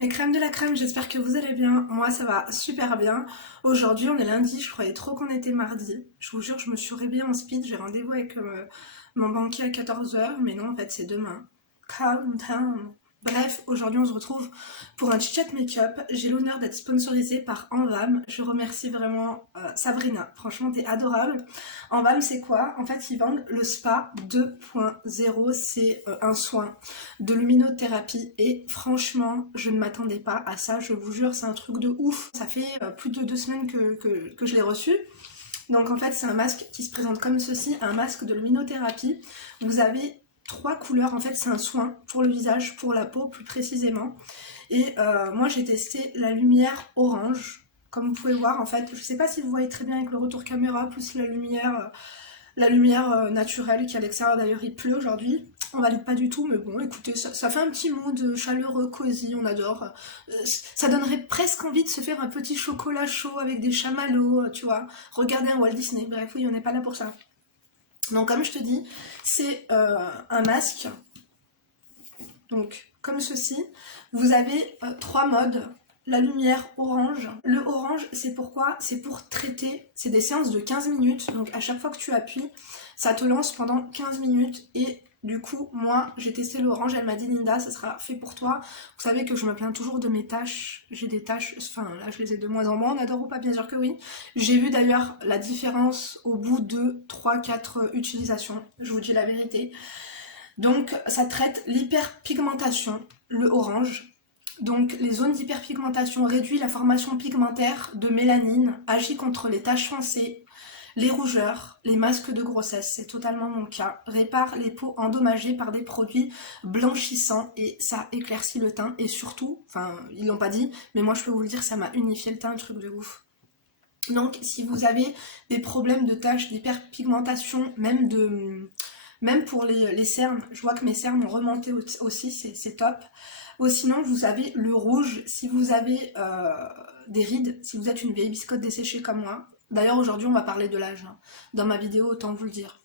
Les crèmes de la crème, j'espère que vous allez bien. Moi, ça va super bien. Aujourd'hui, on est lundi, je croyais trop qu'on était mardi. Je vous jure, je me suis réveillée en speed, j'ai rendez-vous avec mon banquier à 14 h, mais non, en fait, c'est demain. Calm down. Bref, aujourd'hui, on se retrouve pour un chit-chat make-up. J'ai l'honneur d'être sponsorisée par Envam. Je remercie vraiment Sabrina. Franchement, t'es adorable. Envam, c'est quoi? En fait, ils vendent le Spa 2.0. C'est un soin de luminothérapie et franchement je ne m'attendais pas à ça, je vous jure, c'est un truc de ouf. Ça fait plus de 2 semaines que je l'ai reçu. Donc en fait c'est un masque qui se présente comme ceci, un masque de luminothérapie. Vous avez trois couleurs, en fait c'est un soin pour le visage, pour la peau plus précisément. Et moi j'ai testé la lumière orange. Comme vous pouvez voir, en fait, je sais pas si vous voyez très bien avec le retour caméra, plus la lumière naturelle qui est à l'extérieur. D'ailleurs il pleut aujourd'hui, on valide pas du tout, mais bon écoutez, ça fait un petit mood chaleureux, cosy, on adore. Ça donnerait presque envie de se faire un petit chocolat chaud avec des chamallows, tu vois, regarder un Walt Disney. Bref, oui, on n'est pas là pour ça. Donc comme je te dis, c'est un masque, donc comme ceci. Vous avez trois modes. La lumière orange. Le orange, c'est pourquoi? C'est pour traiter. C'est des séances de 15 minutes. Donc à chaque fois que tu appuies, ça te lance pendant 15 minutes. Et du coup, moi, j'ai testé l'orange. Elle m'a dit, Linda, ça sera fait pour toi. Vous savez que je me plains toujours de mes tâches. J'ai des tâches, enfin là, je les ai de moins en moins. On adore ou pas? Bien sûr que oui. J'ai vu d'ailleurs la différence au bout de 3-4 utilisations. Je vous dis la vérité. Donc ça traite l'hyperpigmentation, le orange. Donc les zones d'hyperpigmentation, réduit la formation pigmentaire de mélanine, agit contre les taches foncées, les rougeurs, les masques de grossesse, c'est totalement mon cas, répare les peaux endommagées par des produits blanchissants et ça éclaircit le teint et surtout, enfin ils l'ont pas dit, mais moi je peux vous le dire, ça m'a unifié le teint, un truc de ouf. Donc si vous avez des problèmes de taches, d'hyperpigmentation, même pour les cernes, je vois que mes cernes ont remonté aussi, c'est top. Ou sinon, vous avez le rouge, si vous avez des rides, si vous êtes une vieille biscotte desséchée comme moi. D'ailleurs, aujourd'hui, on va parler de l'âge, hein. Dans ma vidéo, autant vous le dire.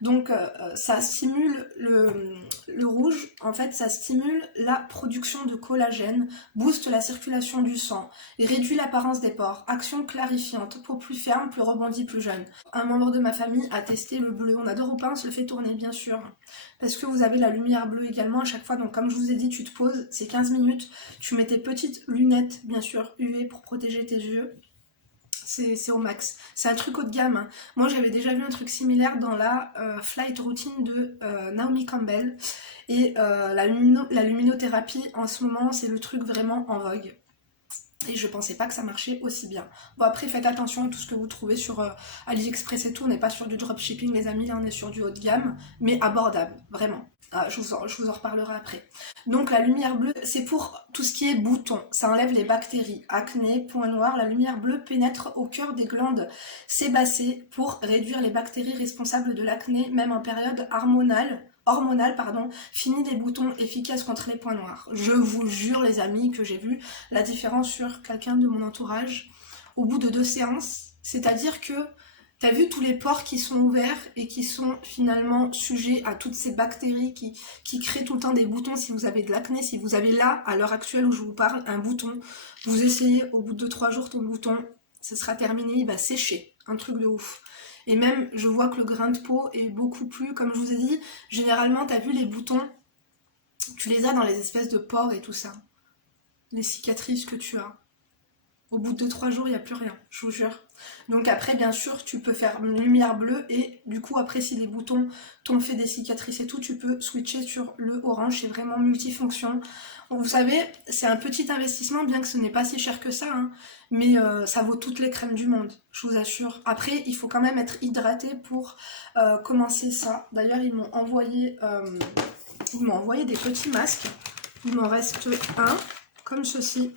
Donc, ça stimule le rouge, en fait, ça stimule la production de collagène, booste la circulation du sang, et réduit l'apparence des pores, action clarifiante, peau plus ferme, plus rebondie, plus jeune. Un membre de ma famille a testé le bleu, on adore ou pas, on se le fait tourner bien sûr, parce que vous avez la lumière bleue également à chaque fois, donc comme je vous ai dit, tu te poses, c'est 15 minutes, tu mets tes petites lunettes, bien sûr, UV pour protéger tes yeux, c'est au max. C'est un truc haut de gamme, hein. Moi j'avais déjà vu un truc similaire dans la flight routine de Naomi Campbell. Et la luminothérapie en ce moment c'est le truc vraiment en vogue. Et je pensais pas que ça marchait aussi bien. Bon après faites attention à tout ce que vous trouvez sur AliExpress et tout. On n'est pas sur du dropshipping les amis, là on est sur du haut de gamme. Mais abordable, vraiment. Ah, je vous en reparlerai après. Donc la lumière bleue, c'est pour tout ce qui est boutons. Ça enlève les bactéries, acné, points noirs. La lumière bleue pénètre au cœur des glandes sébacées pour réduire les bactéries responsables de l'acné, même en période hormonale, fini des boutons efficaces contre les points noirs. Je vous jure les amis que j'ai vu la différence sur quelqu'un de mon entourage au bout de 2 séances. C'est-à-dire que t'as vu tous les pores qui sont ouverts et qui sont finalement sujets à toutes ces bactéries qui créent tout le temps des boutons. Si vous avez de l'acné, si vous avez là, à l'heure actuelle où je vous parle, un bouton, vous essayez au bout de 3 jours ton bouton, ce sera terminé, il va sécher. Un truc de ouf. Et même, je vois que le grain de peau est beaucoup plus, comme je vous ai dit, généralement, t'as vu les boutons, tu les as dans les espèces de pores et tout ça. Les cicatrices que tu as. Au bout de 3 jours, il n'y a plus rien, je vous jure. Donc après, bien sûr, tu peux faire une lumière bleue et du coup, après, si les boutons t'ont fait des cicatrices et tout, tu peux switcher sur le orange. C'est vraiment multifonction. Donc, vous savez, c'est un petit investissement, bien que ce n'est pas si cher que ça, hein, mais ça vaut toutes les crèmes du monde, je vous assure. Après, il faut quand même être hydraté pour commencer ça. D'ailleurs, ils m'ont envoyé des petits masques. Il m'en reste un, comme ceci.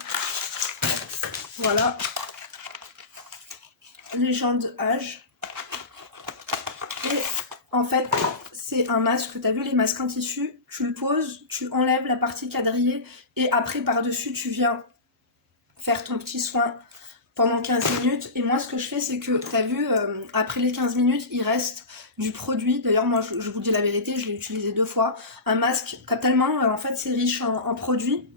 Voilà, légende âge. Et en fait, c'est un masque, t'as vu les masques en tissu, tu le poses, tu enlèves la partie quadrillée et après par-dessus tu viens faire ton petit soin pendant 15 minutes. Et moi ce que je fais c'est que, t'as vu, après les 15 minutes il reste du produit. D'ailleurs moi je vous dis la vérité, je l'ai utilisé 2 fois. Un masque tellement en fait c'est riche en produits.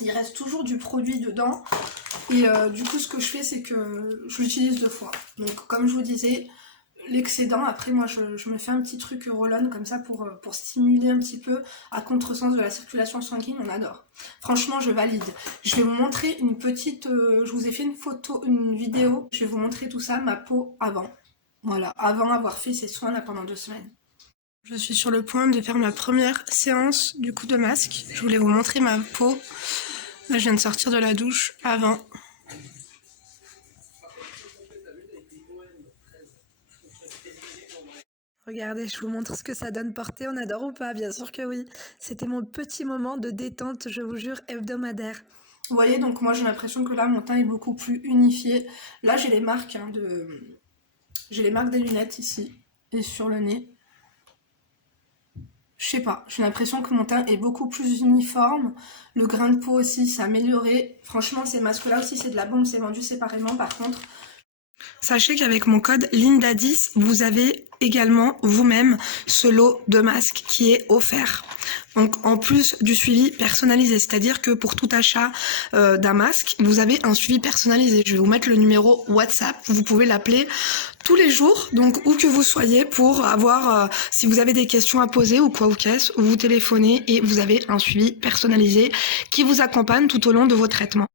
il reste toujours du produit dedans. Et du coup, ce que je fais, c'est que je l'utilise 2 fois. Donc, comme je vous disais, l'excédent, après, moi, je me fais un petit truc roll-on comme ça pour stimuler un petit peu à contresens de la circulation sanguine. On adore. Franchement, je valide. Je vais vous montrer une petite... je vous ai fait une photo, une vidéo. Je vais vous montrer tout ça, ma peau avant. Voilà, avant avoir fait ces soins là pendant 2 semaines. Je suis sur le point de faire ma première séance du coup de masque. Je voulais vous montrer ma peau. Là, je viens de sortir de la douche avant. Regardez, je vous montre ce que ça donne porter. On adore ou pas? Bien sûr que oui. C'était mon petit moment de détente, je vous jure, hebdomadaire. Vous voyez, donc moi j'ai l'impression que là, mon teint est beaucoup plus unifié. Là, j'ai les marques j'ai les marques des lunettes ici et sur le nez. Je sais pas, j'ai l'impression que mon teint est beaucoup plus uniforme. Le grain de peau aussi s'est amélioré. Franchement, ces masques-là aussi, c'est de la bombe, c'est vendu séparément par contre. Sachez qu'avec mon code Linda10, vous avez également vous-même ce lot de masques qui est offert. Donc en plus du suivi personnalisé, c'est-à-dire que pour tout achat d'un masque, vous avez un suivi personnalisé. Je vais vous mettre le numéro WhatsApp, vous pouvez l'appeler tous les jours, donc où que vous soyez, pour avoir, si vous avez des questions à poser ou quoi ou qu'est-ce, vous téléphonez et vous avez un suivi personnalisé qui vous accompagne tout au long de vos traitements.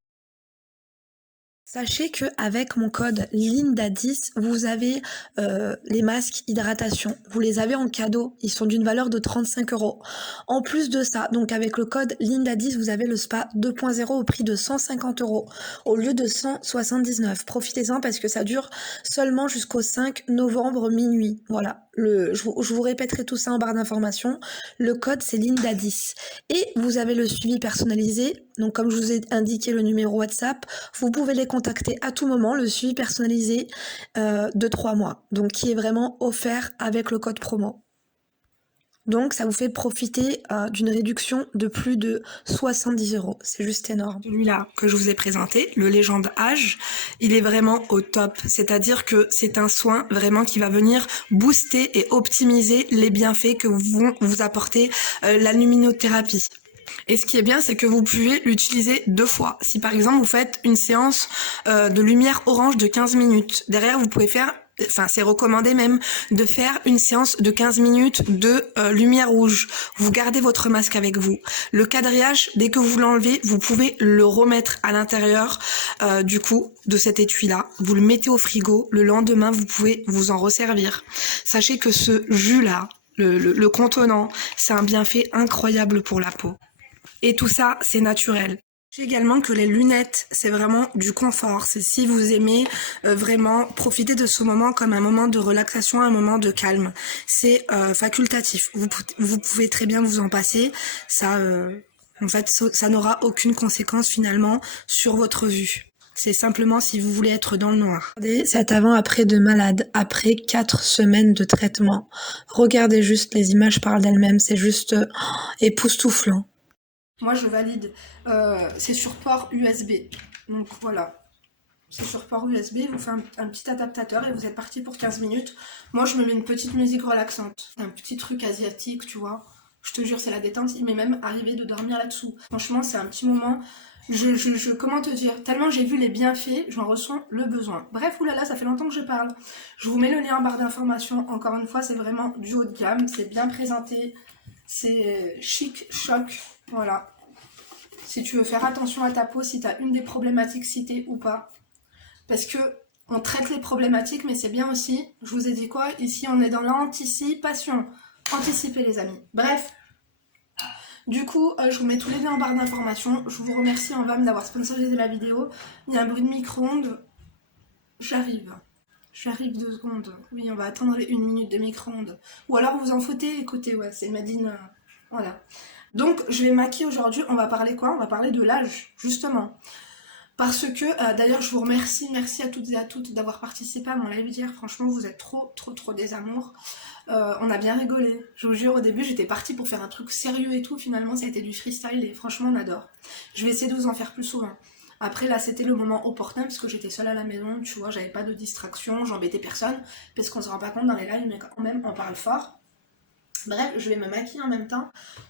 Sachez que avec mon code Linda10, vous avez les masques hydratation. Vous les avez en cadeau. Ils sont d'une valeur de 35 €. En plus de ça, donc avec le code Linda10, vous avez le spa 2.0 au prix de 150 € au lieu de 179. Profitez-en parce que ça dure seulement jusqu'au 5 novembre minuit. Voilà. Je vous répéterai tout ça en barre d'informations. Le code, c'est Linda10. Et vous avez le suivi personnalisé. Donc, comme je vous ai indiqué le numéro WhatsApp, vous pouvez les contacter à tout moment. Le suivi personnalisé de 3 mois. Donc, qui est vraiment offert avec le code promo. Donc, ça vous fait profiter d'une réduction de plus de 70 €. C'est juste énorme. Celui-là que je vous ai présenté, le Légende Âge, il est vraiment au top. C'est-à-dire que c'est un soin vraiment qui va venir booster et optimiser les bienfaits que vont vous apporter la luminothérapie. Et ce qui est bien, c'est que vous pouvez l'utiliser 2 fois. Si par exemple vous faites une séance de lumière orange de 15 minutes, derrière vous pouvez faire, enfin c'est recommandé même, de faire une séance de 15 minutes de lumière rouge. Vous gardez votre masque avec vous. Le quadrillage, dès que vous l'enlevez, vous pouvez le remettre à l'intérieur du coup de cet étui-là. Vous le mettez au frigo, le lendemain vous pouvez vous en resservir. Sachez que ce jus-là, le contenant, c'est un bienfait incroyable pour la peau. Et tout ça, c'est naturel. J'ai également que les lunettes, c'est vraiment du confort. C'est si vous aimez vraiment profiter de ce moment comme un moment de relaxation, un moment de calme. C'est facultatif. Vous pouvez très bien vous en passer. Ça, en fait, ça n'aura aucune conséquence finalement sur votre vue. C'est simplement si vous voulez être dans le noir. Regardez cet avant-après de malade, après 4 semaines de traitement. Regardez juste, les images parlent d'elles-mêmes. C'est juste époustouflant. Moi, je valide. C'est sur port USB. Donc voilà. C'est sur port USB. Il vous fait un petit adaptateur et vous êtes parti pour 15 minutes. Moi, je me mets une petite musique relaxante. Un petit truc asiatique, tu vois. Je te jure, c'est la détente. Il m'est même arrivé de dormir là-dessous. Franchement, c'est un petit moment. Comment te dire? Tellement j'ai vu les bienfaits, j'en ressens le besoin. Bref, oulala, ça fait longtemps que je parle. Je vous mets le lien en barre d'informations. Encore une fois, c'est vraiment du haut de gamme. C'est bien présenté. C'est chic, choc. Voilà. Si tu veux faire attention à ta peau, si tu as une des problématiques citées ou pas. Parce que on traite les problématiques, mais c'est bien aussi. Je vous ai dit quoi? Ici, on est dans l'anticipation. Anticiper, les amis. Bref. Du coup, je vous mets tous les liens en barre d'informations. Je vous remercie en VAM d'avoir sponsorisé la vidéo. Il y a un bruit de micro-ondes. J'arrive. J'arrive 2 secondes. Oui, on va attendre les 1 minute de micro-ondes. Ou alors vous en foutez, écoutez, ouais, c'est Madine. Voilà. Donc, je vais maquiller aujourd'hui. On va parler quoi? On va parler de l'âge, justement. Parce que, d'ailleurs, je vous remercie. Merci à toutes et à toutes d'avoir participé à mon live d'hier. Franchement, vous êtes trop des amours. On a bien rigolé. Je vous jure, au début, j'étais partie pour faire un truc sérieux et tout. Finalement, ça a été du freestyle et franchement, on adore. Je vais essayer de vous en faire plus souvent. Après, là, c'était le moment opportun parce que j'étais seule à la maison. Tu vois, j'avais pas de distraction, j'embêtais personne. Parce qu'on se rend pas compte dans les lives, mais quand même, on parle fort. Bref, je vais me maquiller en même temps.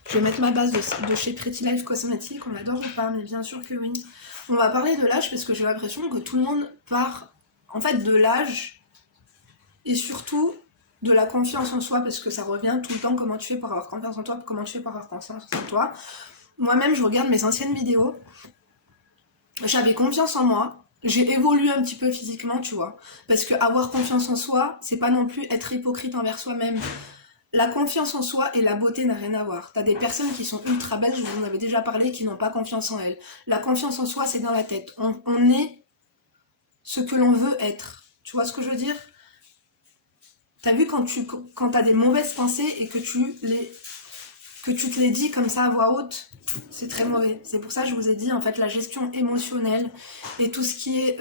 Je vais mettre ma base de chez Pretty Life Cosmetics. On adore ou pas? Mais bien sûr que oui. On va parler de l'âge parce que j'ai l'impression que tout le monde part en fait de l'âge et surtout de la confiance en soi, parce que ça revient tout le temps, comment tu fais pour avoir confiance en toi, comment tu fais pour avoir confiance en toi. Moi-même, je regarde mes anciennes vidéos, j'avais confiance en moi, j'ai évolué un petit peu physiquement, tu vois, parce que avoir confiance en soi, c'est pas non plus être hypocrite envers soi-même. La confiance en soi et la beauté n'a rien à voir. T'as des personnes qui sont ultra belles, je vous en avais déjà parlé, qui n'ont pas confiance en elles. La confiance en soi, c'est dans la tête. On est ce que l'on veut être. Tu vois ce que je veux dire? T'as vu quand t'as des mauvaises pensées et que tu te les dis comme ça à voix haute, c'est très mauvais. C'est pour ça que je vous ai dit, en fait, la gestion émotionnelle et tout ce qui est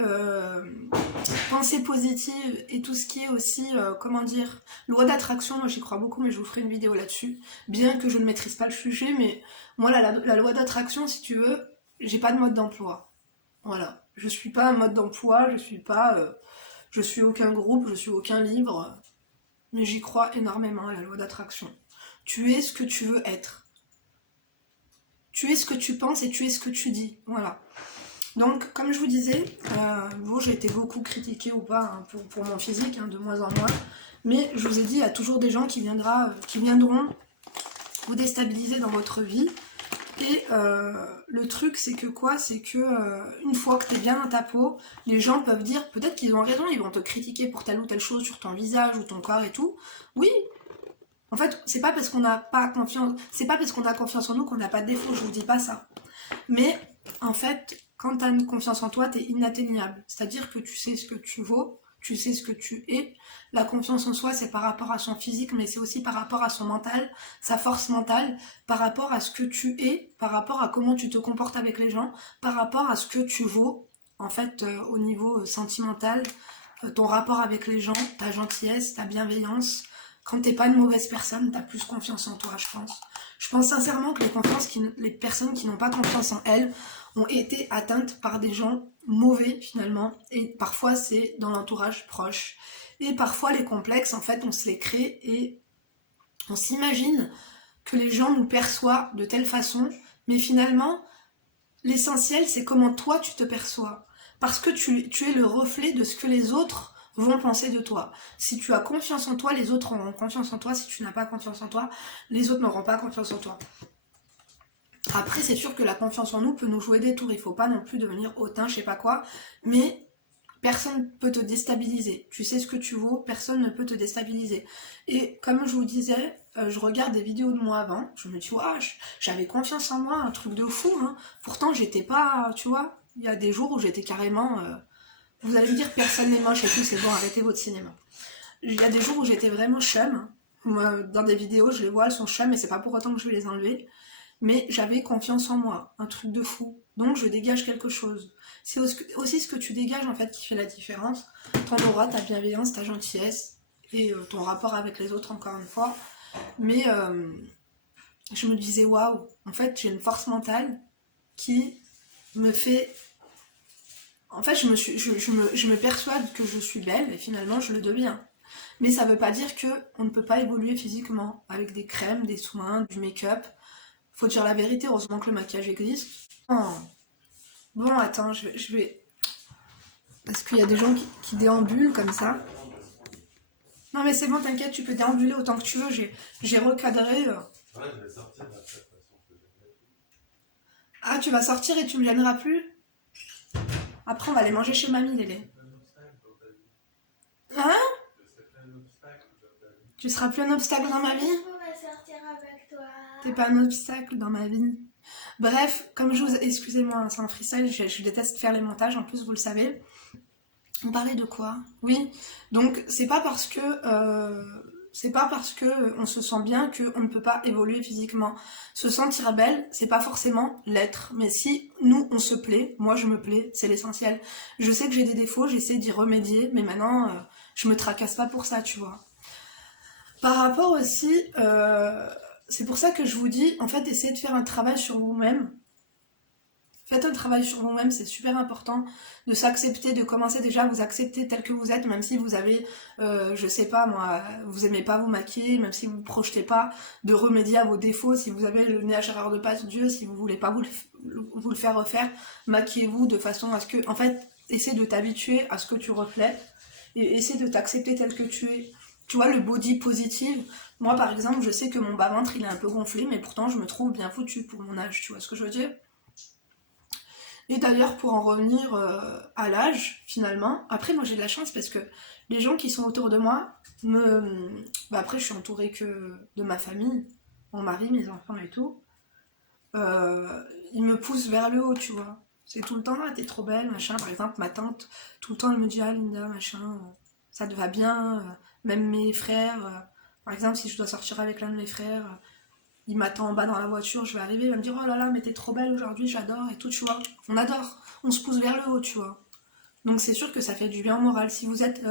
pensée positive et tout ce qui est aussi, comment dire, loi d'attraction, moi j'y crois beaucoup, mais je vous ferai une vidéo là-dessus. Bien que je ne maîtrise pas le sujet, mais moi, la loi d'attraction, si tu veux, j'ai pas de mode d'emploi. Voilà. Je suis pas un mode d'emploi, je suis aucun groupe, je suis aucun livre, mais j'y crois énormément à la loi d'attraction. Tu es ce que tu veux être. Tu es ce que tu penses et tu es ce que tu dis. Voilà. Donc, comme je vous disais, bon, j'ai été beaucoup critiquée ou pas hein, pour mon physique, hein, de moins en moins. Mais je vous ai dit, il y a toujours des gens qui viendront vous déstabiliser dans votre vie. Et le truc, c'est que quoi? C'est que une fois que tu es bien dans ta peau, les gens peuvent dire, peut-être qu'ils ont raison, ils vont te critiquer pour telle ou telle chose sur ton visage ou ton corps et tout. Oui, en fait, c'est pas parce qu'on n'a pas confiance, c'est pas parce qu'on a confiance en nous qu'on n'a pas de défaut, je vous dis pas ça. Mais en fait, quand tu as une confiance en toi, tu es inatteignable. C'est-à-dire que tu sais ce que tu vaux, tu sais ce que tu es. La confiance en soi, c'est par rapport à son physique, mais c'est aussi par rapport à son mental, sa force mentale, par rapport à ce que tu es, par rapport à comment tu te comportes avec les gens, par rapport à ce que tu vaux, en fait, au niveau sentimental, ton rapport avec les gens, ta gentillesse, ta bienveillance. Quand t'es pas une mauvaise personne, t'as plus confiance en toi, je pense. Je pense sincèrement que les personnes qui n'ont pas confiance en elles ont été atteintes par des gens mauvais finalement, et parfois c'est dans l'entourage proche. Et parfois les complexes, en fait, on se les crée et on s'imagine que les gens nous perçoivent de telle façon, mais finalement, l'essentiel c'est comment toi tu te perçois. Parce que tu es le reflet de ce que les autres vont penser de toi. Si tu as confiance en toi, les autres auront confiance en toi. Si tu n'as pas confiance en toi, les autres n'auront pas confiance en toi. Après, c'est sûr que la confiance en nous peut nous jouer des tours. Il faut pas non plus devenir hautain, je sais pas quoi. Mais personne ne peut te déstabiliser. Tu sais ce que tu vaux, personne ne peut te déstabiliser. Et comme je vous disais, je regarde des vidéos de moi avant. Je me dis, ouais, j'avais confiance en moi, un truc de fou. Hein. Pourtant, j'étais pas, tu vois, il y a des jours où j'étais carrément... vous allez me dire, personne n'est moche et tout, c'est bon, arrêtez votre cinéma. Il y a des jours où j'étais vraiment chum. Moi, dans des vidéos, je les vois, elles sont chum, et c'est pas pour autant que je vais les enlever. Mais j'avais confiance en moi, un truc de fou. Donc je dégage quelque chose. C'est aussi ce que tu dégages en fait qui fait la différence. Ton aura, ta bienveillance, ta gentillesse et ton rapport avec les autres encore une fois. Mais je me disais waouh, en fait j'ai une force mentale qui me fait... En fait je me persuade que je suis belle et finalement je le deviens. Mais ça veut pas dire qu'on ne peut pas évoluer physiquement avec des crèmes, des soins, du make-up. Faut dire la vérité, heureusement que le maquillage existe. Oh. Bon, attends, je vais... Parce qu'il y a des gens qui déambulent comme ça. Non mais c'est bon, t'inquiète, tu peux déambuler autant que tu veux. J'ai recadré. Ouais, je vais sortir de cette façon que j'aime. Ah, tu vas sortir et tu me gêneras plus? Après, on va aller manger chez mamie, Lélé. Hein? Tu seras plus un obstacle dans ma vie? Je pourrais sortir avec toi. T'es pas un obstacle dans ma vie. Bref, comme je vous... Excusez-moi, c'est un freestyle, je déteste faire les montages, en plus vous le savez. On parlait de quoi? Oui, donc c'est pas parce que on se sent bien qu'on ne peut pas évoluer physiquement. Se sentir belle, c'est pas forcément l'être, mais si nous on se plaît, moi je me plais, c'est l'essentiel. Je sais que j'ai des défauts, j'essaie d'y remédier, mais maintenant je me tracasse pas pour ça, tu vois. Par rapport aussi, c'est pour ça que je vous dis, en fait, essayez de faire un travail sur vous-même. Faites un travail sur vous-même, c'est super important de s'accepter, de commencer déjà à vous accepter tel que vous êtes, même si vous avez, je sais pas moi, vous aimez pas vous maquiller, même si vous projetez pas, de remédier à vos défauts, si vous avez le nez à Gérard Depardieu, si vous voulez pas vous le faire refaire, maquillez-vous de façon à ce que, en fait, essaie de t'habituer à ce que tu reflètes, et essaie de t'accepter tel que tu es. Tu vois, le body positive, moi par exemple, je sais que mon bas-ventre il est un peu gonflé, mais pourtant je me trouve bien foutue pour mon âge, tu vois ce que je veux dire? Et d'ailleurs, pour en revenir à l'âge, finalement, après, moi j'ai de la chance parce que les gens qui sont autour de moi, après, je suis entourée que de ma famille, mon mari, mes enfants et tout, ils me poussent vers le haut, tu vois. C'est tout le temps, ah, t'es trop belle, machin. Par exemple, ma tante, tout le temps, elle me dit, ah, Linda, machin, ça te va bien. Même mes frères, par exemple, si je dois sortir avec l'un de mes frères, il m'attend en bas dans la voiture, je vais arriver, il va me dire oh là là, mais t'es trop belle aujourd'hui, j'adore et tout, tu vois. On adore, on se pousse vers le haut, tu vois. Donc c'est sûr que ça fait du bien au moral. Si vous êtes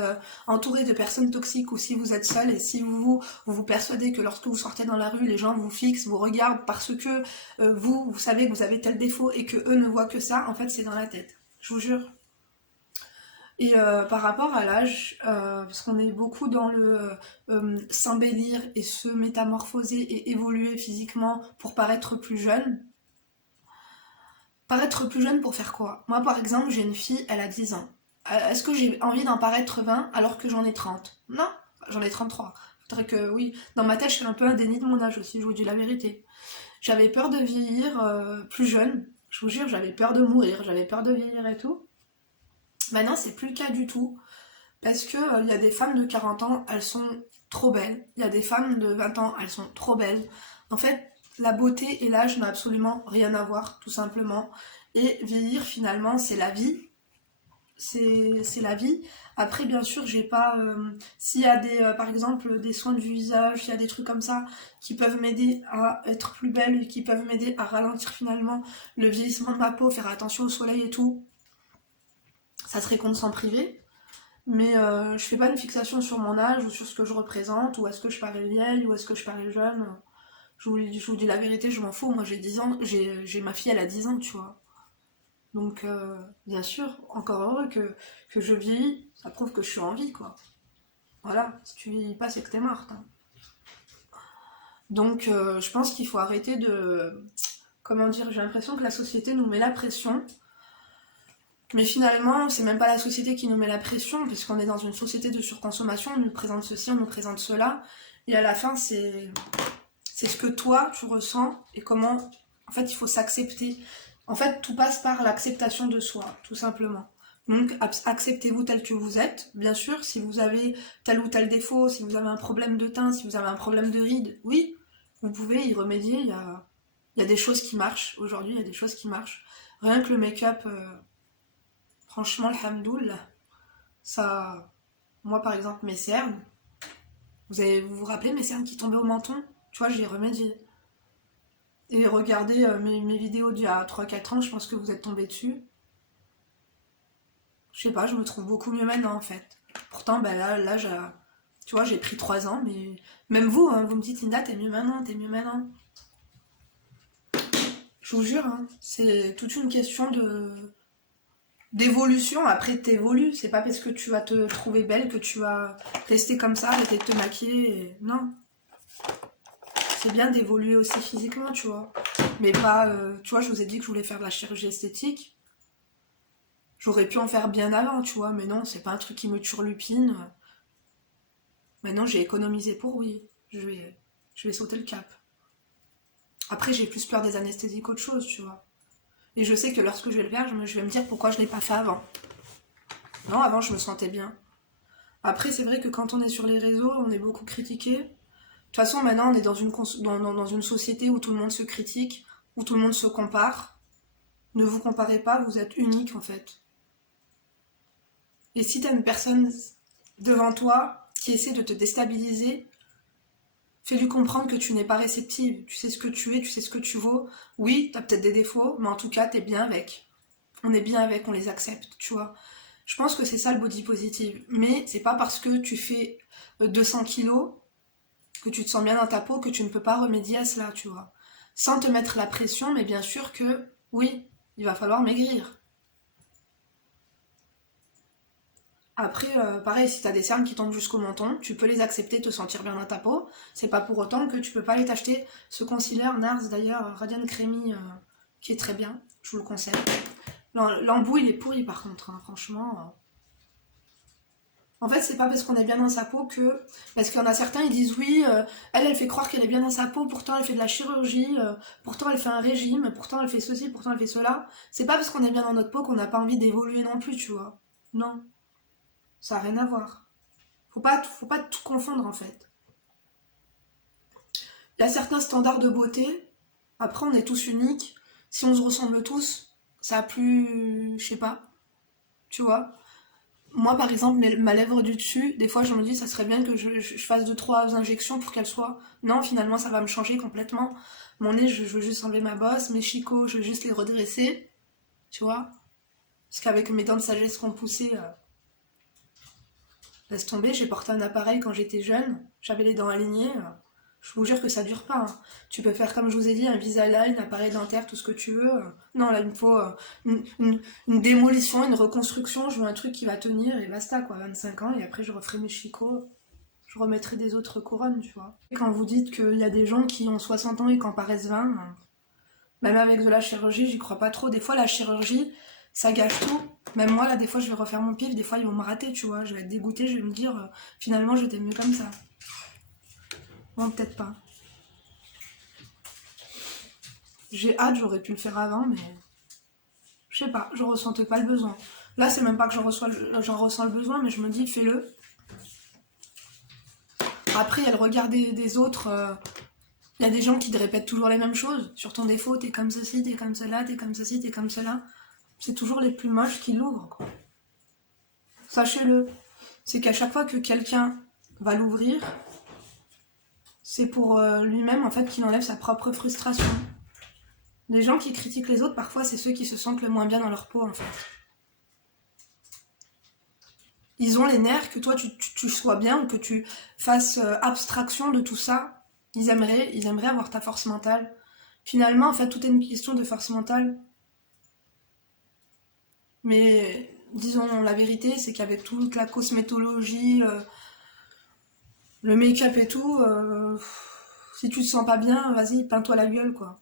entouré de personnes toxiques ou si vous êtes seul et si vous persuadez que lorsque vous sortez dans la rue, les gens vous fixent, vous regardent parce que vous savez que vous avez tel défaut et que eux ne voient que ça, en fait c'est dans la tête. Je vous jure. Et par rapport à l'âge, parce qu'on est beaucoup dans le s'embellir et se métamorphoser et évoluer physiquement pour paraître plus jeune. Paraître plus jeune pour faire quoi? Moi par exemple, j'ai une fille, elle a 10 ans. Est-ce que j'ai envie d'en paraître 20 alors que j'en ai 30? Non, j'en ai 33. Faudrait que, oui, dans ma tête, je suis un peu un déni de mon âge aussi, je vous dis la vérité. J'avais peur de vieillir plus jeune, je vous jure, j'avais peur de mourir, j'avais peur de vieillir et tout. Maintenant, c'est plus le cas du tout. Parce que y a des femmes de 40 ans, elles sont trop belles. Il y a des femmes de 20 ans, elles sont trop belles. En fait, la beauté et l'âge n'ont absolument rien à voir, tout simplement. Et vieillir, finalement, c'est la vie. C'est la vie. Après, bien sûr, j'ai pas. S'il y a des, par exemple, des soins du visage, s'il y a des trucs comme ça qui peuvent m'aider à être plus belle et qui peuvent m'aider à ralentir finalement le vieillissement de ma peau, faire attention au soleil et tout, ça serait con de s'en priver. Mais je fais pas une fixation sur mon âge ou sur ce que je représente, ou est-ce que je parais vieille, ou est-ce que je parais jeune. Je vous dis la vérité, je m'en fous. Moi j'ai 10 ans, j'ai ma fille, elle a 10 ans, tu vois. Donc bien sûr, encore heureux que je vieillis, ça prouve que je suis en vie, quoi. Voilà, si tu vieillis pas, c'est que t'es morte. Hein. Donc je pense qu'il faut arrêter de... Comment dire, j'ai l'impression que la société nous met la pression. Mais finalement, c'est même pas la société qui nous met la pression, puisqu'on est dans une société de surconsommation, on nous présente ceci, on nous présente cela, et à la fin, c'est ce que toi, tu ressens, et comment, en fait, il faut s'accepter. En fait, tout passe par l'acceptation de soi, tout simplement. Donc, acceptez-vous tel que vous êtes, bien sûr, si vous avez tel ou tel défaut, si vous avez un problème de teint, si vous avez un problème de rides, oui, vous pouvez y remédier, il y a des choses qui marchent, aujourd'hui, il y a des choses qui marchent. Rien que le make-up... Franchement, alhamdoulilah, ça... Moi, par exemple, mes cernes, vous vous rappelez mes cernes qui tombaient au menton? Tu vois, j'y ai remédié. Et regardez mes vidéos d'il y a 3-4 ans, je pense que vous êtes tombés dessus. Je sais pas, je me trouve beaucoup mieux maintenant, en fait. Pourtant, ben là tu vois, j'ai pris 3 ans, mais... Même vous, hein, vous me dites, Linda, t'es mieux maintenant, t'es mieux maintenant. Je vous jure, hein, c'est toute une question d'évolution. Après t'évolues, c'est pas parce que tu vas te trouver belle que tu vas rester comme ça, arrêter de te maquiller, non. C'est bien d'évoluer aussi physiquement, tu vois. Mais pas, tu vois, je vous ai dit que je voulais faire de la chirurgie esthétique. J'aurais pu en faire bien avant, tu vois, mais non, c'est pas un truc qui me turlupine. Maintenant, j'ai économisé pour oui. Je vais sauter le cap. Après, j'ai plus peur des anesthésies qu'autre chose, tu vois. Et je sais que lorsque je vais le faire, je vais me dire pourquoi je l'ai pas fait avant. Non, avant, je me sentais bien. Après, c'est vrai que quand on est sur les réseaux, on est beaucoup critiqué. De toute façon, maintenant, on est dans une société où tout le monde se critique, où tout le monde se compare. Ne vous comparez pas, vous êtes unique, en fait. Et si t'as une personne devant toi qui essaie de te déstabiliser, fais-lui comprendre que tu n'es pas réceptive. Tu sais ce que tu es, tu sais ce que tu vaux. Oui, t'as peut-être des défauts, mais en tout cas, t'es bien avec. On est bien avec, on les accepte, tu vois. Je pense que c'est ça le body positive. Mais c'est pas parce que tu fais 200 kilos que tu te sens bien dans ta peau que tu ne peux pas remédier à cela, tu vois. Sans te mettre la pression, mais bien sûr que, oui, il va falloir maigrir. Après, pareil, si t'as des cernes qui tombent jusqu'au menton, tu peux les accepter, te sentir bien dans ta peau. C'est pas pour autant que tu peux pas aller t'acheter ce concealer NARS d'ailleurs, Radiant Creamy, qui est très bien, je vous le conseille. L'embout il est pourri par contre, hein, franchement. En fait, c'est pas parce qu'on est bien dans sa peau que... Parce qu'il y en a certains, ils disent oui, elle fait croire qu'elle est bien dans sa peau, pourtant elle fait de la chirurgie, pourtant elle fait un régime, pourtant elle fait ceci, pourtant elle fait cela. C'est pas parce qu'on est bien dans notre peau qu'on n'a pas envie d'évoluer non plus, tu vois. Non, ça n'a rien à voir. Faut pas tout confondre en fait. Il y a certains standards de beauté, après on est tous uniques. Si on se ressemble tous, ça a plus... je sais pas, tu vois. Moi, par exemple, ma lèvre du dessus, des fois, je me dis, ça serait bien que je fasse 2-3 injections pour qu'elle soit... Non, finalement, ça va me changer complètement. Mon nez, je veux juste enlever ma bosse. Mes chicots, je veux juste les redresser. Tu vois? Parce qu'avec mes dents de sagesse qu'on poussait, laisse tomber. J'ai porté un appareil quand j'étais jeune. J'avais les dents alignées. Je vous jure que ça dure pas, hein. Tu peux faire, comme je vous ai dit, un Invisalign, un appareil dentaire, tout ce que tu veux. Non, là, il me faut une démolition, une reconstruction. Je veux un truc qui va tenir et basta, quoi. 25 ans, et après, je referai mes chicots. Je remettrai des autres couronnes, tu vois. Et quand vous dites qu'il y a des gens qui ont 60 ans et qui en paraissent 20, même avec de la chirurgie, j'y crois pas trop. Des fois, la chirurgie, ça gâche tout. Même moi, là, des fois, je vais refaire mon pif. Des fois, ils vont me rater, tu vois. Je vais être dégoûtée, je vais me dire, finalement, j'étais mieux comme ça. Bon, peut-être pas. J'ai hâte, j'aurais pu le faire avant, mais je sais pas, je ressentais pas le besoin. Là, c'est même pas que j'en ressens le besoin, mais je me dis, fais-le. Après, il y a le regard des autres. Il y a des gens qui te répètent toujours les mêmes choses. Sur ton défaut, t'es comme ceci, t'es comme cela, t'es comme ceci, t'es comme cela. C'est toujours les plus moches qui l'ouvrent, quoi. Sachez-le. C'est qu'à chaque fois que quelqu'un va l'ouvrir, c'est pour lui-même, en fait, qu'il enlève sa propre frustration. Les gens qui critiquent les autres, parfois, c'est ceux qui se sentent le moins bien dans leur peau, en fait. Ils ont les nerfs que toi, tu sois bien ou que tu fasses abstraction de tout ça. Ils aimeraient avoir ta force mentale. Finalement, en fait, tout est une question de force mentale. Mais disons, la vérité, c'est qu'avec toute la cosmétologie, le make-up et tout, si tu te sens pas bien, vas-y, peins-toi la gueule, quoi.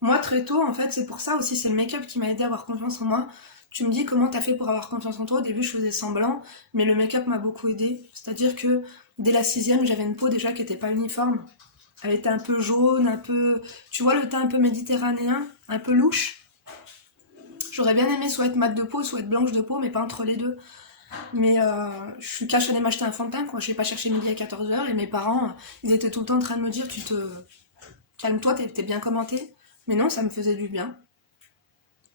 Moi, très tôt, en fait, c'est pour ça aussi, c'est le make-up qui m'a aidé à avoir confiance en moi. Tu me dis comment t'as fait pour avoir confiance en toi. Au début, je faisais semblant, mais le make-up m'a beaucoup aidé. C'est-à-dire que dès la 6e, j'avais une peau déjà qui était pas uniforme. Elle était un peu jaune, un peu... Tu vois, le teint un peu méditerranéen, un peu louche. J'aurais bien aimé soit être mat de peau, soit être blanche de peau, mais pas entre les deux. Mais je suis cash allée m'acheter un fond de teint, quoi. Je n'ai pas cherché midi à 14h, et mes parents, ils étaient tout le temps en train de me dire, tu te... calme-toi, t'es bien commenté. Mais non, ça me faisait du bien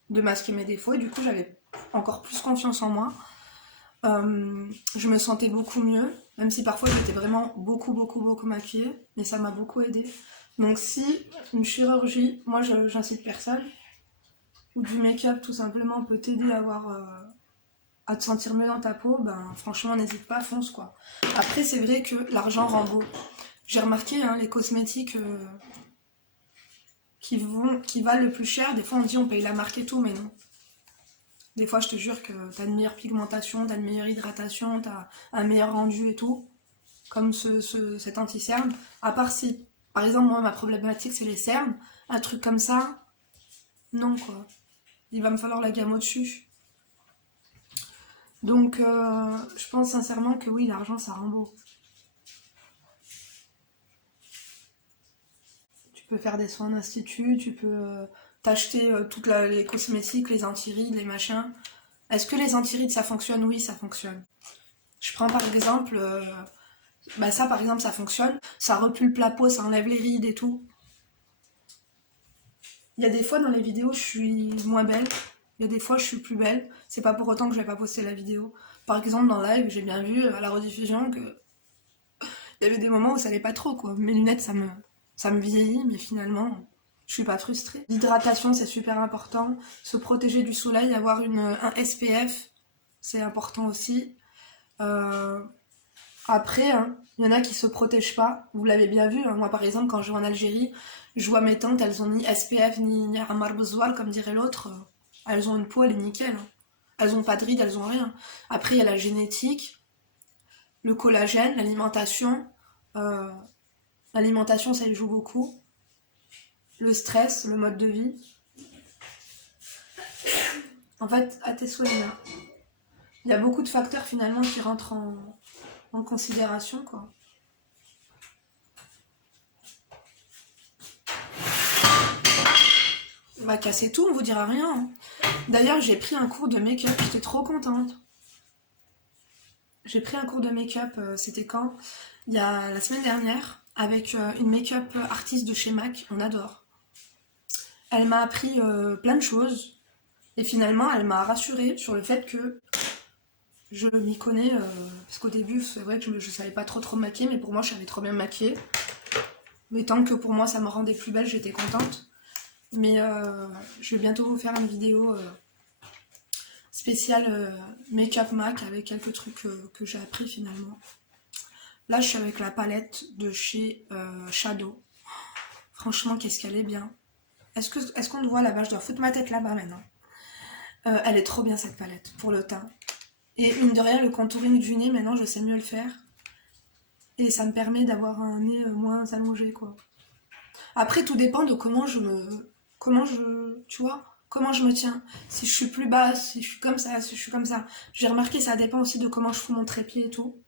de masquer mes défauts et du coup j'avais encore plus confiance en moi. Je me sentais beaucoup mieux, même si parfois j'étais vraiment beaucoup maquillée, mais ça m'a beaucoup aidé. Donc si une chirurgie, moi j'incite personne, ou du make-up tout simplement peut t'aider à te sentir mieux dans ta peau, ben franchement n'hésite pas, fonce quoi. Après c'est vrai que l'argent rend beau. J'ai remarqué les cosmétiques qui valent le plus cher, des fois on dit on paye la marque et tout, mais non. Des fois je te jure que t'as une meilleure pigmentation, t'as une meilleure hydratation, t'as un meilleur rendu et tout, comme cet anti-cerne. À part si, par exemple moi ma problématique c'est les cernes, un truc comme ça, non quoi. Il va me falloir la gamme au-dessus. Donc je pense sincèrement que oui, l'argent ça rend beau. Tu peux faire des soins d'institut, tu peux t'acheter toutes les cosmétiques, les anti-rides, les machins. Est-ce que les anti-rides ça fonctionne? Oui, ça fonctionne. Je prends par exemple, ça par exemple ça fonctionne, ça repulpe la peau, ça enlève les rides et tout. Il y a des fois dans les vidéos je suis moins belle, il y a des fois je suis plus belle, c'est pas pour autant que je vais pas poster la vidéo. Par exemple dans live j'ai bien vu à la rediffusion que il y avait des moments où ça allait pas trop quoi. Mes lunettes ça me vieillit mais finalement je suis pas frustrée. L'hydratation c'est super important, se protéger du soleil, avoir un SPF c'est important aussi. Après, hein, il y en a qui se protègent pas. Vous l'avez bien vu, hein. Moi par exemple, quand je vais en Algérie, je vois mes tantes, elles ont ni SPF ni Amar Bouzoir, comme dirait l'autre. Elles ont une peau, elle est nickel, hein. Elles ont pas de rides, elles ont rien. Après, il y a la génétique, le collagène, l'alimentation. Euh, L'alimentation, ça y joue beaucoup. Le stress, le mode de vie. En fait, à tes souhaits, là. Il y a beaucoup de facteurs finalement qui rentrent en considération, quoi. On va casser tout, on vous dira rien, hein. D'ailleurs, j'ai pris un cours de make-up, j'étais trop contente. J'ai pris un cours de make-up, c'était quand? Il y a la semaine dernière, avec une make-up artiste de chez MAC, on adore. Elle m'a appris plein de choses, et finalement, elle m'a rassurée sur le fait que je m'y connais, parce qu'au début, c'est vrai que je savais pas trop me maquiller, mais pour moi, je savais trop bien me maquiller. Mais tant que pour moi, ça me rendait plus belle, j'étais contente. Mais je vais bientôt vous faire une vidéo spéciale Make-up MAC avec quelques trucs que j'ai appris finalement. Là, je suis avec la palette de chez Shadow. Franchement, qu'est-ce qu'elle est bien. Est-ce qu'on te voit là-bas? Je dois foutre ma tête là-bas maintenant. Elle est trop bien cette palette pour le teint. Et mine de rien, le contouring du nez, maintenant, je sais mieux le faire. Et ça me permet d'avoir un nez moins allongé, quoi. Après, tout dépend de comment je tu vois, comment je me tiens. Si je suis plus basse, si je suis comme ça, si je suis comme ça. J'ai remarqué, ça dépend aussi de comment je fous mon trépied et tout.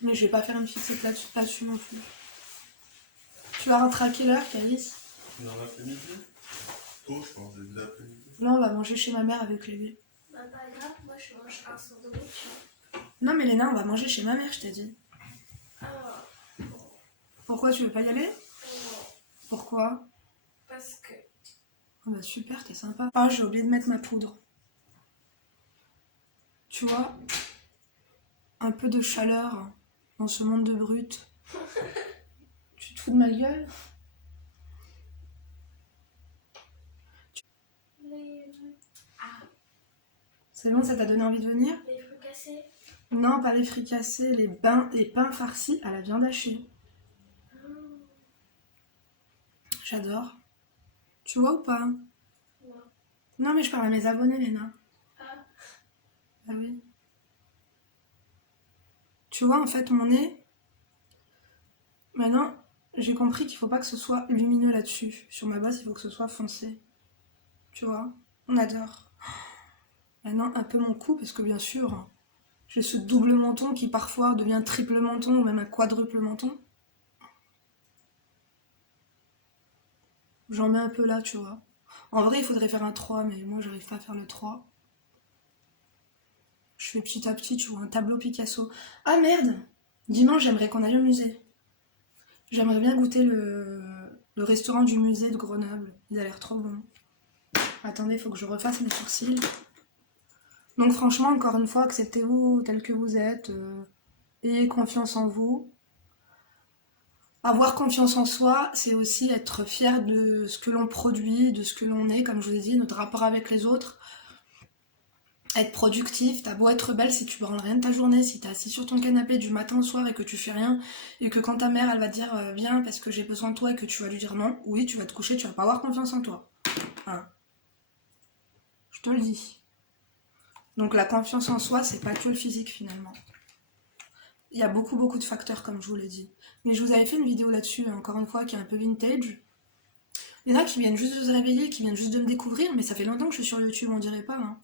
Mais je vais pas faire une fixette là-dessus non plus. Tu vas rentrer à quelle heure, Calice? Dans l'après-midi? Tôt, je pense, début d'après-midi. Là, on va manger chez ma mère avec Lévi. Bah, pas grave, moi je mange un sandwich. Non, mais Léna, on va manger chez ma mère, je t'ai dit. Ah, Pourquoi tu veux pas y aller? non, Pourquoi? parce que. Oh bah super, t'es sympa. Ah, j'ai oublié de mettre ma poudre. Tu vois, un peu de chaleur dans ce monde de brut. Tu te fous de ma gueule? Les, C'est bon, ça t'a donné envie de venir? les fruits cassés. Non, pas les fricassés, les pains farcis à la viande hachée. J'adore. Tu vois ou pas? Non. Non, mais je parle à mes abonnés, Léna. Ah, Ah oui. Tu vois, en fait, mon nez, maintenant, j'ai compris qu'il faut pas que ce soit lumineux là-dessus. Sur ma base, il faut que ce soit foncé. Tu vois? On adore. Maintenant, un peu mon cou, parce que bien sûr, j'ai ce double menton qui parfois devient triple menton ou même un quadruple menton. J'en mets un peu là, tu vois. En vrai, il faudrait faire un 3, mais moi, j'arrive pas à faire le 3. Je fais petit à petit, tu vois, un tableau Picasso. Ah merde! Dimanche, j'aimerais qu'on aille au musée. J'aimerais bien goûter le restaurant du musée de Grenoble. Il a l'air trop bon. Attendez, il faut que je refasse mes sourcils. Donc franchement, encore une fois, acceptez-vous tel que vous êtes. Ayez confiance en vous. Avoir confiance en soi, c'est aussi être fier de ce que l'on produit, de ce que l'on est, comme je vous ai dit, notre rapport avec les autres. Être productif, t'as beau être belle, si tu branles rien de ta journée, si t'es assis sur ton canapé du matin au soir et que tu fais rien, et que quand ta mère elle va te dire viens parce que j'ai besoin de toi et que tu vas lui dire non, oui tu vas te coucher, tu vas pas avoir confiance en toi. Hein. Je te le dis. Donc la confiance en soi, c'est pas que le physique finalement. Il y a beaucoup de facteurs comme je vous l'ai dit. Mais je vous avais fait une vidéo là-dessus, encore une fois, qui est un peu vintage. Il y en a qui viennent juste de se réveiller, qui viennent juste de me découvrir, mais ça fait longtemps que je suis sur YouTube, on dirait pas. Hein.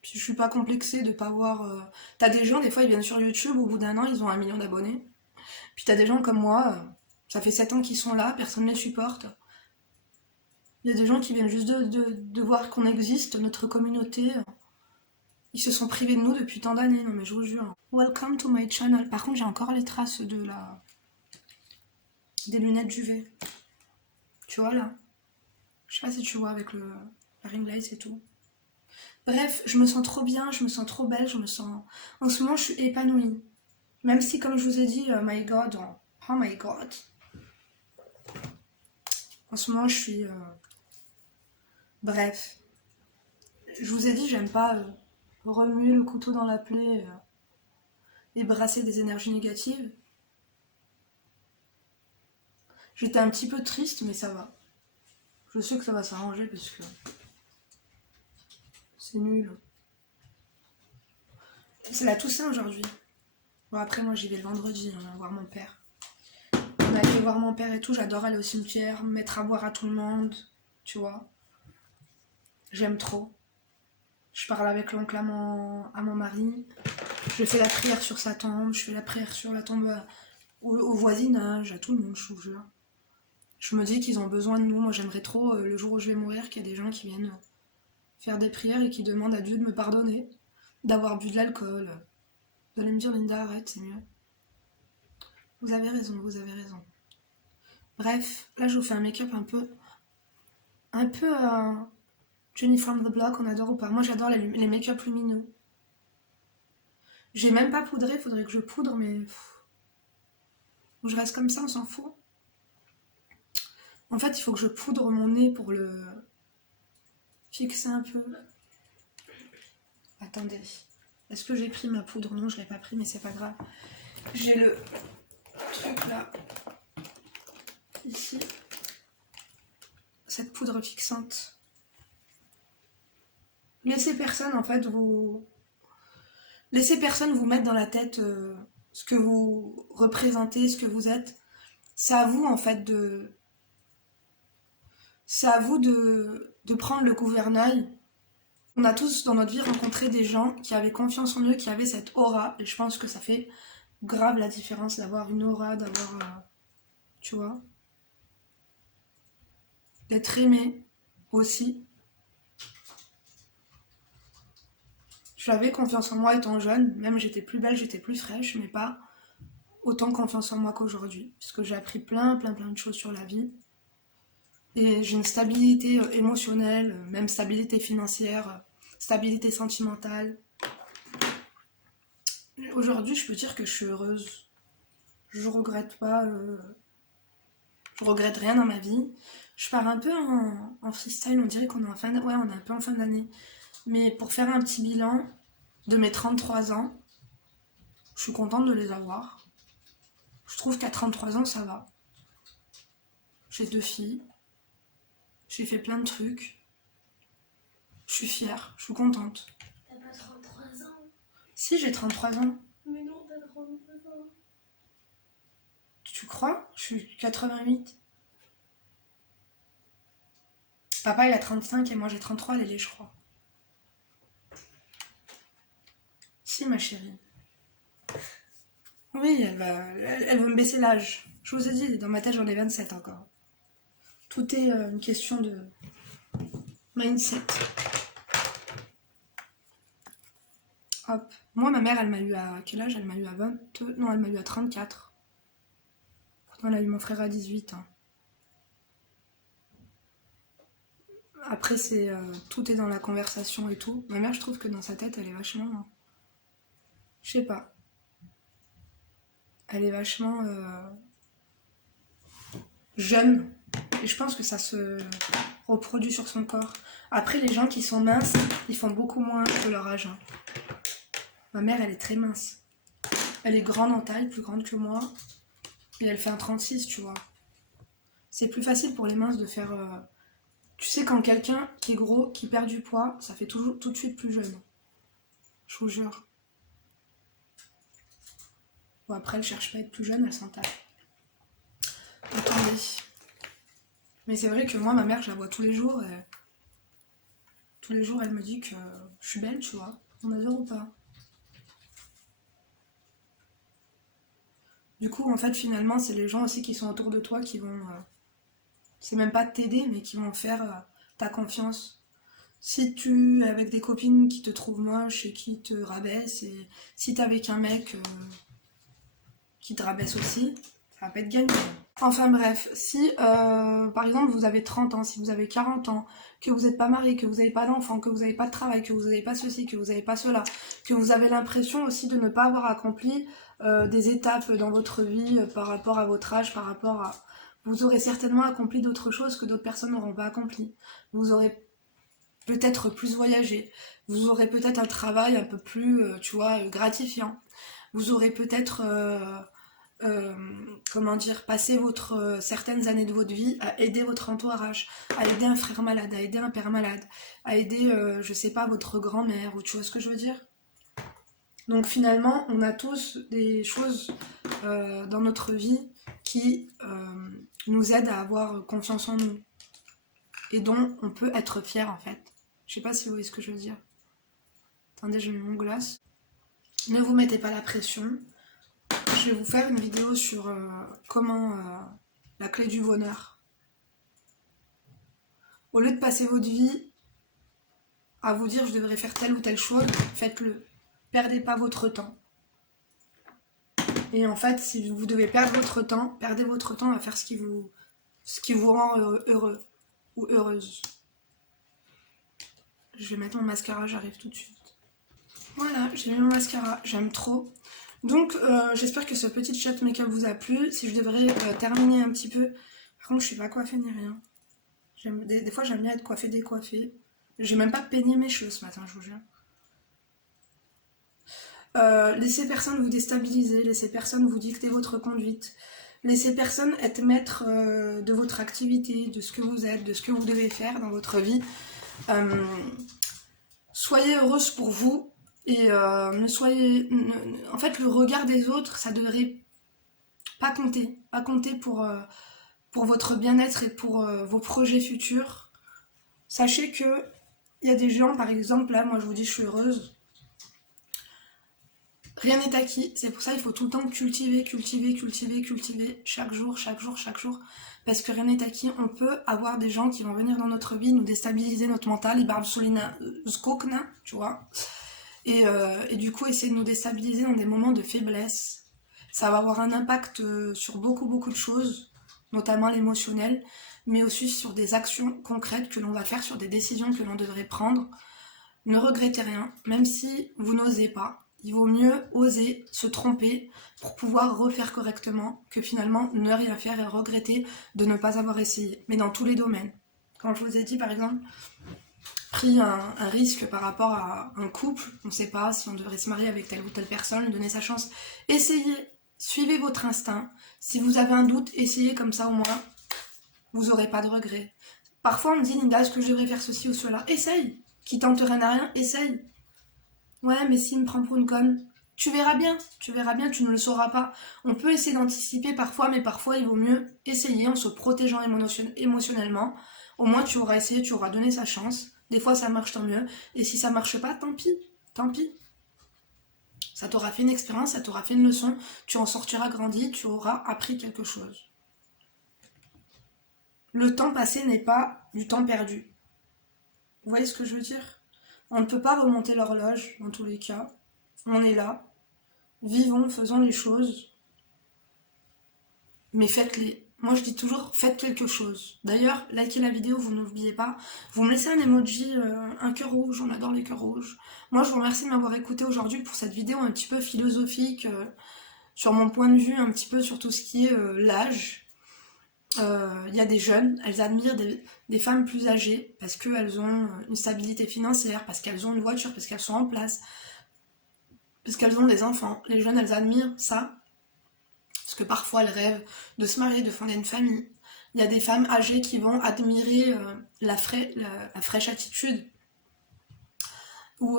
Puis je suis pas complexée de pas voir. T'as des gens, des fois, ils viennent sur YouTube, au bout d'un an, ils ont 1 million d'abonnés. Puis t'as des gens comme moi, ça fait 7 ans qu'ils sont là, personne ne les supporte. Il y a des gens qui viennent juste de voir qu'on existe, notre communauté. Ils se sont privés de nous depuis tant d'années, non mais je vous jure. Welcome to my channel. Par contre, j'ai encore les traces des lunettes UV. Tu vois là? Je sais pas si tu vois avec la ring light et tout. Bref, je me sens trop bien, je me sens trop belle, je me sens... En ce moment, je suis épanouie. Même si, comme je vous ai dit, my God, oh my God. En ce moment, je suis... Bref. Je vous ai dit, j'aime pas remuer le couteau dans la plaie et brasser des énergies négatives. J'étais un petit peu triste, mais ça va. Je sais que ça va s'arranger parce que c'est nul. C'est la Toussaint aujourd'hui. Bon, après, moi, j'y vais le vendredi, on va voir mon père. On a été voir mon père et tout, j'adore aller au cimetière, mettre à boire à tout le monde, tu vois. J'aime trop. Je parle avec l'oncle à mon mari. Je fais la prière sur sa tombe, je fais la prière sur la tombe au voisinage, à tout le monde, je vous jure. Je me dis qu'ils ont besoin de nous. Moi, j'aimerais trop, le jour où je vais mourir, qu'il y ait des gens qui viennent faire des prières et qui demandent à Dieu de me pardonner, d'avoir bu de l'alcool, d'aller me dire Linda, arrête, c'est mieux. Vous avez raison, vous avez raison. Bref, là, je vous fais un make-up un peu Jenny from the Block, on adore ou pas. Moi, j'adore les make-up lumineux. J'ai même pas poudré, faudrait que je poudre, mais ou je reste comme ça, on s'en fout. En fait, il faut que je poudre mon nez pour le fixer un peu. Attendez. Est-ce que j'ai pris ma poudre? Non, je l'ai pas pris, mais c'est pas grave. J'ai le truc là. Ici. Cette poudre fixante. Laissez personne, en fait, vous... Laissez personne vous mettre dans la tête ce que vous représentez, ce que vous êtes. C'est à vous, en fait, de... C'est à vous de prendre le gouvernail. On a tous, dans notre vie, rencontré des gens qui avaient confiance en eux, qui avaient cette aura. Et je pense que ça fait grave la différence d'avoir une aura, d'avoir... tu vois, d'être aimé aussi. J'avais confiance en moi étant jeune, même j'étais plus belle, j'étais plus fraîche, mais pas autant confiance en moi qu'aujourd'hui. Parce que j'ai appris plein de choses sur la vie. Et j'ai une stabilité émotionnelle, même stabilité financière, stabilité sentimentale. Aujourd'hui, je peux dire que je suis heureuse. Je regrette pas, je regrette rien dans ma vie. Je pars un peu en freestyle, on dirait qu'on est en fin d'année. Ouais, on est un peu en fin d'année. Mais pour faire un petit bilan de mes 33 ans, je suis contente de les avoir. Je trouve qu'à 33 ans, ça va. J'ai 2 filles. J'ai fait plein de trucs. Je suis fière, je suis contente. T'as pas 33 ans? Si, j'ai 33 ans. Mais non, t'as 33 ans. Tu crois? Je suis 88. Papa, il a 35 et moi j'ai 33, Lélé, je crois. Si, ma chérie. Oui, elle veut me baisser l'âge. Je vous ai dit, dans ma tête, j'en ai 27 encore. Tout est une question de mindset. Hop. Moi, ma mère, elle m'a eu à quel âge? Elle m'a eu à 20... Non, elle m'a eu à 34. Pourtant, elle a eu mon frère à 18. Hein. Après, c'est tout est dans la conversation et tout. Ma mère, je trouve que dans sa tête, elle est vachement... Je sais pas. Elle est vachement jeune. Et je pense que ça se reproduit sur son corps. Après, les gens qui sont minces, ils font beaucoup moins que leur âge. Hein. Ma mère, elle est très mince. Elle est grande en taille, plus grande que moi. Et elle fait un 36, tu vois. C'est plus facile pour les minces de faire... Tu sais, quand quelqu'un qui est gros, qui perd du poids, ça fait toujours tout de suite plus jeune. Je vous jure. Bon, après, elle cherche pas à être plus jeune, elle s'en tape. Attendez. Mais c'est vrai que moi, ma mère, je la vois tous les jours. Et... tous les jours, elle me dit que je suis belle, tu vois. On adore ou pas? Du coup, en fait, finalement, c'est les gens aussi qui sont autour de toi qui vont... c'est même pas t'aider, mais qui vont faire ta confiance. Si tu es avec des copines qui te trouvent moche et qui te rabaissent, et si t'es avec un mec qui te rabaisse aussi, ça va pas être gagné. Enfin bref, si par exemple vous avez 30 ans, si vous avez 40 ans, que vous n'êtes pas marié, que vous n'avez pas d'enfant, que vous n'avez pas de travail, que vous n'avez pas ceci, que vous n'avez pas cela, que vous avez l'impression aussi de ne pas avoir accompli des étapes dans votre vie par rapport à votre âge, par rapport à... Vous aurez certainement accompli d'autres choses que d'autres personnes n'auront pas accompli. Vous aurez peut-être plus voyager. Vous aurez peut-être un travail un peu plus, tu vois, gratifiant. Vous aurez peut-être, comment dire, passé certaines années de votre vie à aider votre entourage, à aider un frère malade, à aider un père malade, à aider, je sais pas, votre grand-mère, ou tu vois ce que je veux dire? Donc finalement, on a tous des choses dans notre vie qui nous aident à avoir confiance en nous et dont on peut être fier en fait. Je sais pas si vous voyez ce que je veux dire. Attendez, je mets mon glace. Ne vous mettez pas la pression. Je vais vous faire une vidéo sur comment la clé du bonheur. Au lieu de passer votre vie à vous dire je devrais faire telle ou telle chose, faites-le. Perdez pas votre temps. Et en fait, si vous devez perdre votre temps, perdez votre temps à faire ce qui vous rend heureux ou heureuse. Je vais mettre mon mascara, j'arrive tout de suite. Voilà, j'ai mis mon mascara, j'aime trop. Donc, j'espère que ce petit chat make-up vous a plu. Si je devrais terminer un petit peu... Par contre, je suis pas coiffée ni rien. Des fois, j'aime bien être coiffée, décoiffée. J'ai même pas peigné mes cheveux ce matin, je vous jure. Laissez personne vous déstabiliser, laissez personne vous dicter votre conduite. Laissez personne être maître de votre activité, de ce que vous êtes, de ce que vous devez faire dans votre vie. Soyez heureuse pour vous et ne soyez... En fait, le regard des autres, ça devrait pas compter. Pas compter pour votre bien-être et pour vos projets futurs. Sachez que il y a des gens, par exemple, là, moi je vous dis je suis heureuse. Rien n'est acquis, c'est pour ça qu'il faut tout le temps cultiver, chaque jour, parce que rien n'est acquis. On peut avoir des gens qui vont venir dans notre vie, nous déstabiliser notre mental, les barbes solina, skokna, tu vois, et du coup essayer de nous déstabiliser dans des moments de faiblesse. Ça va avoir un impact sur beaucoup de choses, notamment l'émotionnel, mais aussi sur des actions concrètes que l'on va faire, sur des décisions que l'on devrait prendre. Ne regrettez rien, même si vous n'osez pas. Il vaut mieux oser se tromper pour pouvoir refaire correctement que finalement ne rien faire et regretter de ne pas avoir essayé. Mais dans tous les domaines. Quand je vous ai dit par exemple, pris un risque par rapport à un couple, on ne sait pas si on devrait se marier avec telle ou telle personne, lui donner sa chance. Essayez, suivez votre instinct. Si vous avez un doute, essayez comme ça au moins, vous n'aurez pas de regrets. Parfois on me dit Linda, est-ce que je devrais faire ceci ou cela? Essaye. Qui tente rien à rien, essaye. Ouais, mais s'il me prend pour une conne, tu verras bien, tu ne le sauras pas. On peut essayer d'anticiper parfois, mais parfois il vaut mieux essayer en se protégeant émotionnellement. Au moins tu auras essayé, tu auras donné sa chance. Des fois ça marche, tant mieux. Et si ça marche pas, tant pis, tant pis. Ça t'aura fait une expérience, ça t'aura fait une leçon, tu en sortiras grandi, tu auras appris quelque chose. Le temps passé n'est pas du temps perdu. Vous voyez ce que je veux dire? On ne peut pas remonter l'horloge, dans tous les cas. On est là. Vivons, faisons les choses. Mais faites-les. Moi, je dis toujours, faites quelque chose. D'ailleurs, likez la vidéo, vous n'oubliez pas. Vous me laissez un emoji, un cœur rouge, on adore les cœurs rouges. Moi, je vous remercie de m'avoir écouté aujourd'hui pour cette vidéo un petit peu philosophique, sur mon point de vue, un petit peu sur tout ce qui est l'âge. Il y a des jeunes, elles admirent des femmes plus âgées parce qu'elles ont une stabilité financière, parce qu'elles ont une voiture, parce qu'elles sont en place, parce qu'elles ont des enfants. Les jeunes, elles admirent ça parce que parfois elles rêvent de se marier, de fonder une famille. Il y a des femmes âgées qui vont admirer la fraîche attitude, ou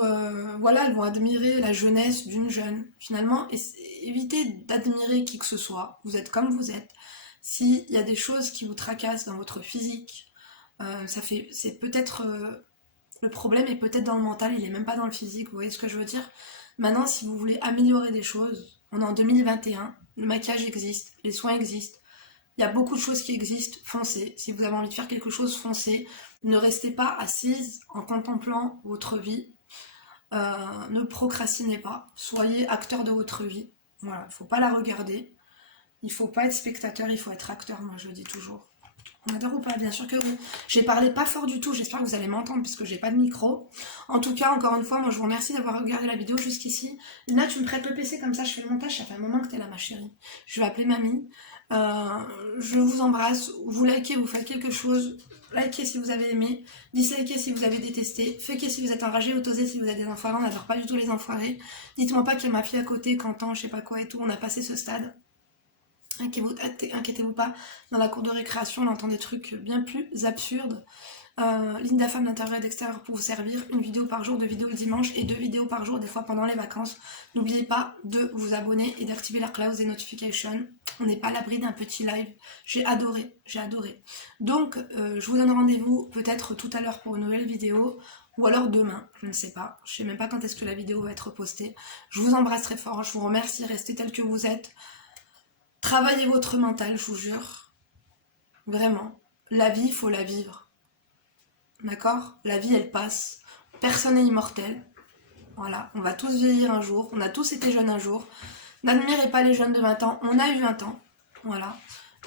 voilà, elles vont admirer la jeunesse d'une jeune. Finalement, évitez d'admirer qui que ce soit, vous êtes comme vous êtes. S'il y a des choses qui vous tracassent dans votre physique, c'est peut-être... le problème est peut-être dans le mental, il est même pas dans le physique, vous voyez ce que je veux dire? Maintenant, si vous voulez améliorer des choses, on est en 2021, le maquillage existe, les soins existent, il y a beaucoup de choses qui existent, foncez. Si vous avez envie de faire quelque chose, foncez. Ne restez pas assise en contemplant votre vie. Ne procrastinez pas, soyez acteur de votre vie. Voilà, il ne faut pas la regarder. Il faut pas être spectateur, il faut être acteur, moi je le dis toujours. On adore ou pas? Bien sûr que oui. J'ai parlé pas fort du tout, j'espère que vous allez m'entendre parce que j'ai pas de micro. En tout cas, encore une fois, moi je vous remercie d'avoir regardé la vidéo jusqu'ici. Lina, tu me prêtes le PC comme ça, je fais le montage, ça fait un moment que t'es là ma chérie. Je vais appeler mamie. Je vous embrasse. Vous likez, vous faites quelque chose. Likez si vous avez aimé. Dislikez si vous avez détesté. Fakez si vous êtes enragé. Autosez si vous êtes des enfoirés. On n'adore pas du tout les enfoirés. Dites-moi pas qu'il y a ma fille à côté, Quentin, je sais pas quoi et tout. On a passé ce stade. Inquiétez-vous pas. Dans la cour de récréation, on entend des trucs bien plus absurdes. Linda Femme d'intérieur et d'extérieur pour vous servir. Une vidéo par jour, 2 vidéos le dimanche et 2 vidéos par jour des fois pendant les vacances. N'oubliez pas de vous abonner et d'activer la cloche des notifications. On n'est pas à l'abri d'un petit live. J'ai adoré, j'ai adoré. Donc je vous donne rendez-vous peut-être tout à l'heure pour une nouvelle vidéo ou alors demain, je ne sais pas. Je sais même pas quand est-ce que la vidéo va être postée. Je vous embrasse très fort, je vous remercie, restez tel que vous êtes. Travaillez votre mental, je vous jure. Vraiment. La vie, il faut la vivre. D'accord? La vie, elle passe. Personne n'est immortel. Voilà, on va tous vieillir un jour. On a tous été jeunes un jour. N'admirez pas les jeunes de 20 ans. On a eu 20 ans. Voilà.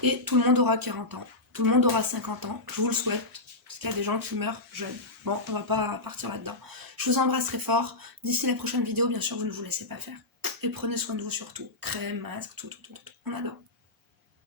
Et tout le monde aura 40 ans. Tout le monde aura 50 ans. Je vous le souhaite. Parce qu'il y a des gens qui meurent jeunes. Bon, on va pas partir là-dedans. Je vous embrasse très fort. D'ici la prochaine vidéo, bien sûr, vous ne vous laissez pas faire. Et prenez soin de vous surtout. Crème, masque, tout. On adore.